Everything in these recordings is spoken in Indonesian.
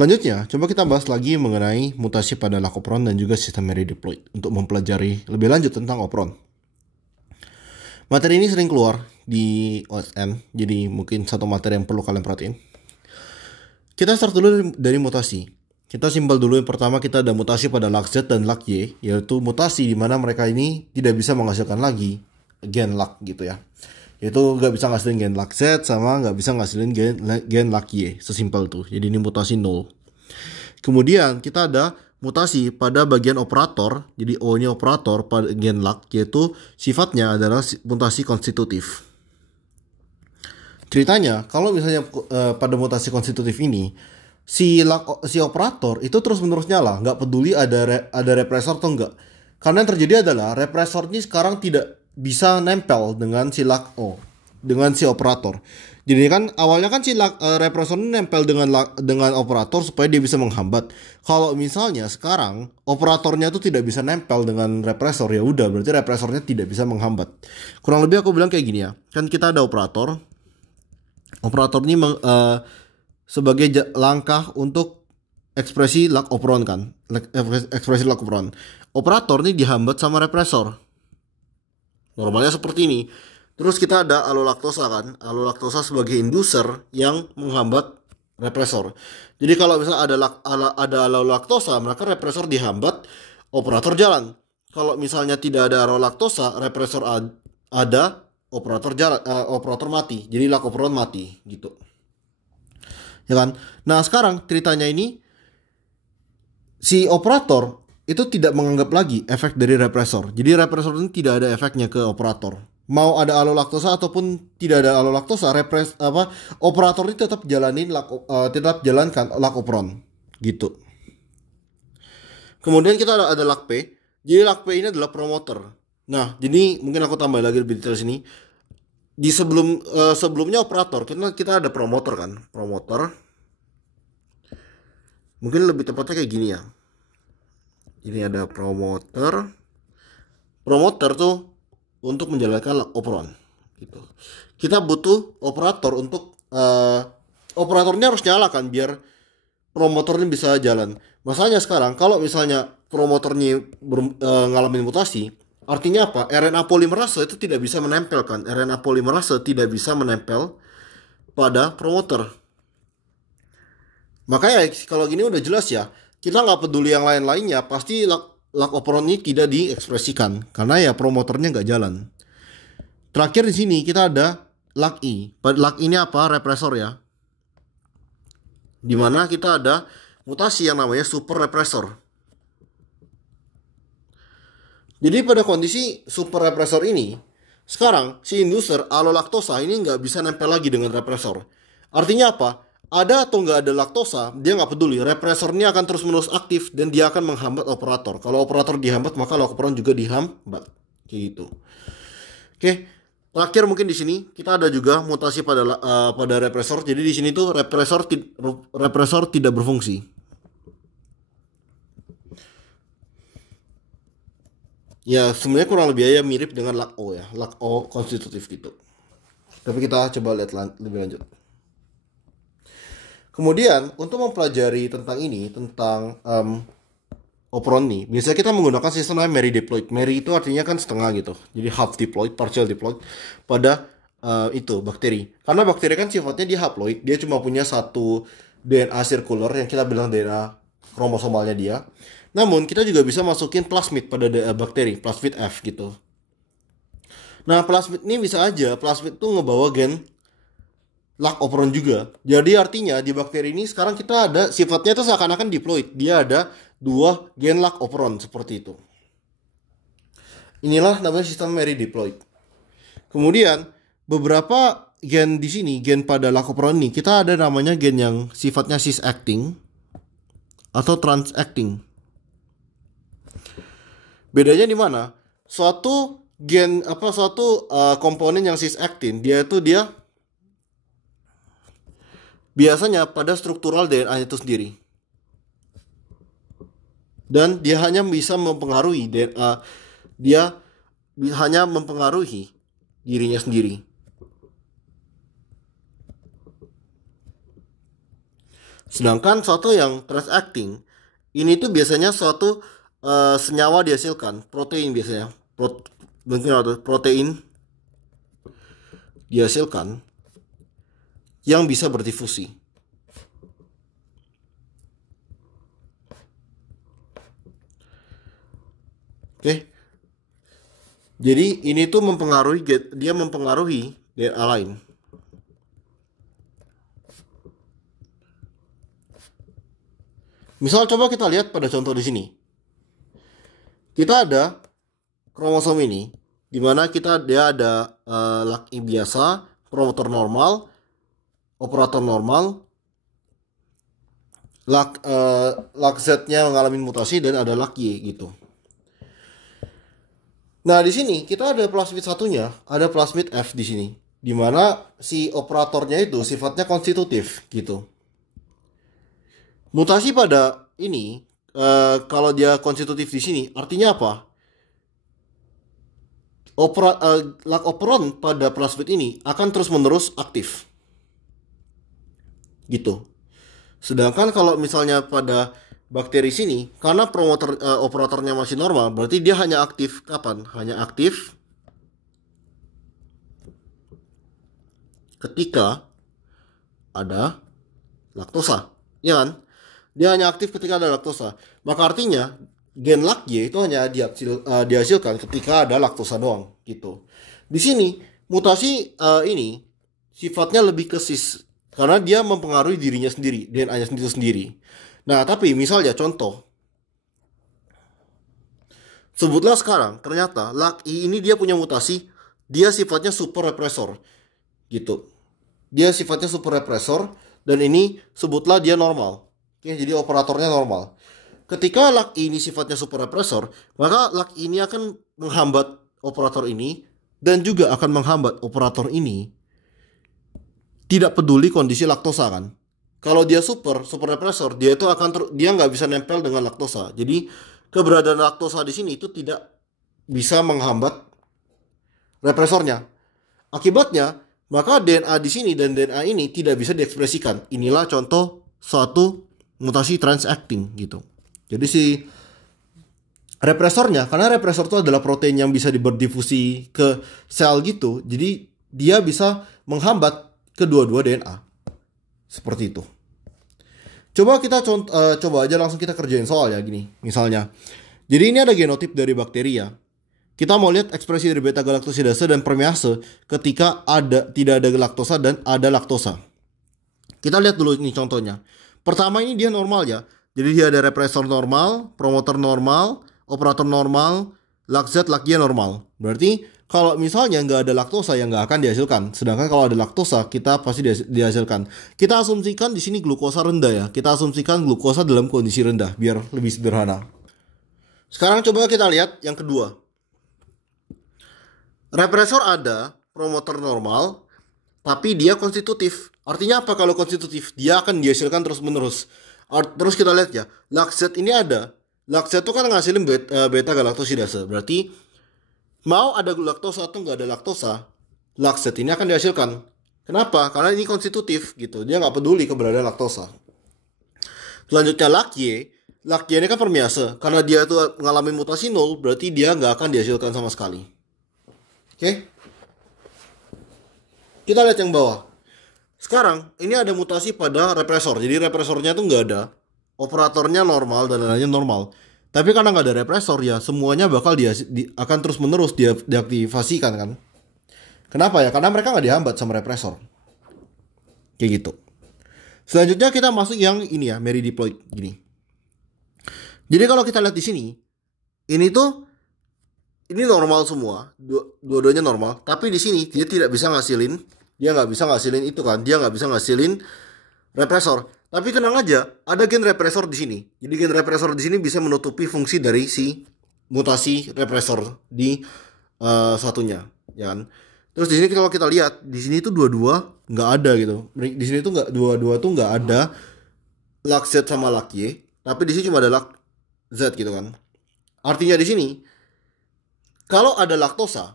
Selanjutnya, coba kita bahas lagi mengenai mutasi pada lock operon dan juga sistem Mary deployed untuk mempelajari lebih lanjut tentang operon. Materi ini sering keluar di OSN, jadi mungkin satu materi yang perlu kalian perhatiin. Kita start dulu dari mutasi. Kita simpel dulu. Yang pertama kita ada mutasi pada lock Z dan lock Y, yaitu mutasi di mana mereka ini tidak bisa menghasilkan lagi gen lock gitu ya. Yaitu nggak bisa ngasilin gen lock Z sama nggak bisa ngasilin gen lock Y. Sesimpel tuh. Jadi ini mutasi 0. Kemudian kita ada mutasi pada bagian operator, jadi O-nya operator pada gen lock, yaitu sifatnya adalah mutasi konstitutif. Ceritanya, kalau misalnya pada mutasi konstitutif ini, si operator itu terus-menerus nyala, nggak peduli ada represor atau enggak. Karena yang terjadi adalah represor ini sekarang tidak bisa nempel dengan si lock O, dengan si operator. Jadi kan awalnya kan si represor ini nempel dengan operator supaya dia bisa menghambat. Kalau misalnya sekarang operatornya itu tidak bisa nempel dengan represor, ya udah berarti represornya tidak bisa menghambat. Kurang lebih aku bilang kayak gini ya. Kan kita ada operator. Operator ini sebagai langkah untuk ekspresi lock operon kan. Ekspresi lock operon. Operator ini dihambat sama represor. Normalnya seperti ini. Terus kita ada alolaktosa kan. Alolaktosa sebagai inducer yang menghambat represor. Jadi kalau misalnya ada alolaktosa, maka represor dihambat, operator jalan. Kalau misalnya tidak ada alolaktosa, represor ada, operator jalan, operator mati. Jadi lock operon mati gitu. Ya kan? Nah, sekarang ceritanya ini si operator itu tidak menganggap lagi efek dari represor. Jadi represor ini tidak ada efeknya ke operator. Mau ada alolaktosa ataupun tidak ada alolaktosa, operator ini tetap jalankan lock operon gitu. Kemudian kita ada lock P. Jadi lock P ini adalah promoter. Nah, jadi mungkin aku tambah lagi lebih detail sini. Di sebelumnya operator kita ada promoter kan, promoter. Mungkin lebih tepatnya kayak gini ya. Ini ada promoter. Promoter tuh untuk menjalankan lock operon gitu. Kita butuh operator untuk operatornya harus nyala kan biar promotornya bisa jalan. Masalahnya sekarang kalau misalnya promotornya ngalamin mutasi, artinya apa? RNA polimerase itu tidak bisa menempel kan. RNA polimerase tidak bisa menempel pada promoter. Makanya kalau gini udah jelas ya. Kita nggak peduli yang lain-lainnya, pasti lock operon ini tidak diekspresikan karena ya promotornya nggak jalan. Terakhir di sini kita ada lock I. Lock ini apa? Represor ya. Dimana kita ada mutasi yang namanya super represor. Jadi pada kondisi super represor ini, sekarang si inducer alolaktosa ini nggak bisa nempel lagi dengan represor. Artinya apa? Ada atau nggak ada laktosa, dia nggak peduli. Represornya akan terus-menerus aktif dan dia akan menghambat operator. Kalau operator dihambat, maka lock operon juga dihambat. Gitu. Oke. Terakhir mungkin di sini kita ada juga mutasi pada represor. Jadi di sini tuh represor tidak berfungsi. Ya sebenarnya kurang lebih ya mirip dengan lock O ya, lock O konstitutif gitu. Tapi kita coba lihat lebih lanjut. Kemudian untuk mempelajari tentang ini, tentang operon nih, biasanya kita menggunakan sistem namanya Mary deployed. Mary itu artinya kan setengah gitu, jadi half deployed, partial deployed pada itu bakteri. Karena bakteri kan sifatnya dia haploid, dia cuma punya satu DNA sirkular yang kita bilang DNA kromosomalnya dia. Namun kita juga bisa masukin plasmid pada bakteri, plasmid F gitu. Nah plasmid ini bisa aja, plasmid itu ngebawa gen lock operon juga. Jadi artinya di bakteri ini sekarang kita ada sifatnya itu seakan-akan diploid. Dia ada 2 gen lock operon seperti itu. Inilah namanya sistem Mary diploid. Kemudian beberapa gen di sini, gen pada lock operon ini kita ada namanya gen yang sifatnya cis acting atau trans acting. Bedanya di mana? Suatu komponen yang cis acting dia biasanya pada struktural DNA itu sendiri. Dan dia hanya bisa mempengaruhi DNA, dia hanya mempengaruhi dirinya sendiri. Sedangkan suatu yang trans acting ini tuh biasanya suatu senyawa dihasilkan, protein biasanya. Mungkin ada protein dihasilkan yang bisa berdifusi. Oke. Jadi ini tuh dia mempengaruhi DNA lain. Misal coba kita lihat pada contoh di sini. Kita ada kromosom ini, di mana dia ada laki biasa, promotor normal, operator normal, lak Z-nya mengalami mutasi dan ada lak Y gitu. Nah di sini kita ada plasmid satunya, ada plasmid F di sini, di mana si operatornya itu sifatnya konstitutif gitu. Mutasi pada ini kalau dia konstitutif di sini artinya apa? Lak operon pada plasmid ini akan terus-menerus aktif. Gitu. Sedangkan kalau misalnya pada bakteri sini, karena operatornya masih normal, berarti dia hanya aktif kapan? Hanya aktif ketika ada laktosa. Ya kan? Dia hanya aktif ketika ada laktosa. Maka artinya gen lak Y itu hanya dihasilkan ketika ada laktosa doang gitu. Di sini mutasi ini sifatnya lebih ke cis karena dia mempengaruhi dirinya sendiri, DNA-nya sendiri. Nah, tapi misalnya contoh, sebutlah sekarang ternyata lak Y ini dia punya mutasi, dia sifatnya super repressor gitu. Dia sifatnya super repressor dan ini sebutlah dia normal. Oke, jadi operatornya normal. Ketika lak ini sifatnya super repressor, maka lak ini akan menghambat operator ini dan juga akan menghambat operator ini tidak peduli kondisi laktosa kan. Kalau dia super repressor, dia itu dia nggak bisa nempel dengan laktosa. Jadi keberadaan laktosa di sini itu tidak bisa menghambat represornya. Akibatnya, maka DNA di sini dan DNA ini tidak bisa diekspresikan. Inilah contoh suatu mutasi transacting gitu. Jadi si represornya, karena represor itu adalah protein yang bisa berdifusi ke sel gitu, jadi dia bisa menghambat kedua-dua DNA. Seperti itu. Coba kita coba aja langsung kita kerjain soal ya gini. Misalnya, jadi ini ada genotip dari bakteri ya. Kita mau lihat ekspresi dari beta galaktosidase dan permease ketika tidak ada galaktosa dan ada laktosa. Kita lihat dulu ini contohnya. Pertama ini dia normal ya. Jadi dia ada represor normal, promotor normal, operator normal, lak Z, lak Y normal. Berarti kalau misalnya nggak ada laktosa yang nggak akan dihasilkan. Sedangkan kalau ada laktosa kita pasti dihasilkan. Kita asumsikan di sini glukosa rendah ya. Kita asumsikan glukosa dalam kondisi rendah biar lebih sederhana. Sekarang coba kita lihat yang kedua. Represor ada, promotor normal, tapi dia konstitutif. Artinya apa kalau konstitutif? Dia akan dihasilkan terus-menerus. Terus kita lihat ya, lak Z ini ada. Lak Z itu kan ngasilin beta galaktosidase. Berarti mau ada laktosa atau nggak ada laktosa, lak Z ini akan dihasilkan. Kenapa? Karena ini konstitutif gitu. Dia nggak peduli keberadaan laktosa. Selanjutnya lak Y ini kan permease. Karena dia itu mengalami mutasi 0, berarti dia nggak akan dihasilkan sama sekali. Oke? Kita lihat yang bawah. Sekarang ini ada mutasi pada represor. Jadi represornya tuh nggak ada. Operatornya normal dan lainnya normal. Tapi karena nggak ada represor ya semuanya bakal akan terus menerus diaktifasikan kan. Kenapa ya? Karena mereka nggak dihambat sama represor. Kayak gitu. Selanjutnya kita masuk yang ini ya, Mary diploid gini. Jadi kalau kita lihat di sini, ini tuh ini normal semua, dua-duanya normal. Tapi di sini dia tidak bisa ngasilin, dia nggak bisa ngasilin itu kan, dia nggak bisa ngasilin represor. Tapi tenang aja, ada gen represor di sini. Jadi gen represor di sini bisa menutupi fungsi dari si mutasi represor di satunya, ya kan? Terus di sini kalau kita lihat, di sini tuh dua-dua nggak ada gitu. Di sini tuh nggak dua-dua tuh nggak ada lak Z sama lak Y, tapi di sini cuma ada lak Z gitu kan. Artinya di sini kalau ada laktosa,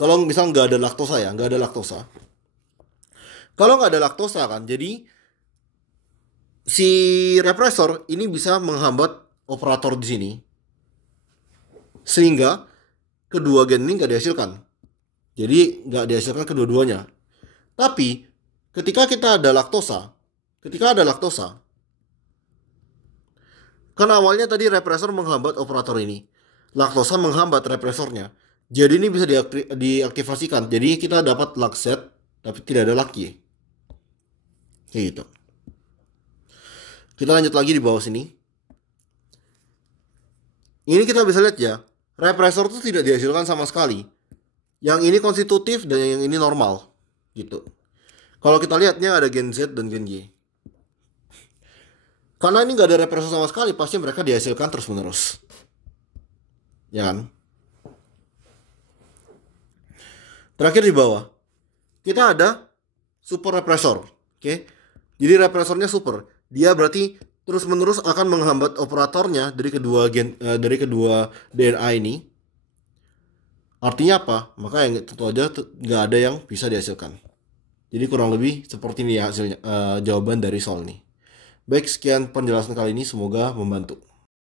kalau misal nggak ada laktosa ya, nggak ada laktosa. Kalau nggak ada laktosa kan, jadi si represor ini bisa menghambat operator di sini sehingga kedua gen ini nggak dihasilkan. Jadi nggak dihasilkan kedua-duanya. Tapi ketika ada laktosa, kan awalnya tadi represor menghambat operator ini, laktosa menghambat represornya. Jadi ini bisa diaktifasikan. Jadi kita dapat lakset tapi tidak ada laki. Kayak gitu. Kita lanjut lagi di bawah sini. Ini kita bisa lihat ya, represor itu tidak dihasilkan sama sekali. Yang ini konstitutif dan yang ini normal, gitu. Kalau kita lihatnya ada gen Z dan gen Y. Karena ini nggak ada represor sama sekali, pasti mereka dihasilkan terus menerus, ya kan? Terakhir di bawah, kita ada super represor, oke? Jadi represornya super, dia berarti terus menerus akan menghambat operatornya dari kedua DNA ini. Artinya apa? Maka yang tentu aja nggak ada yang bisa dihasilkan. Jadi kurang lebih seperti ini ya hasilnya, jawaban dari soal ini. Baik, sekian penjelasan kali ini, semoga membantu.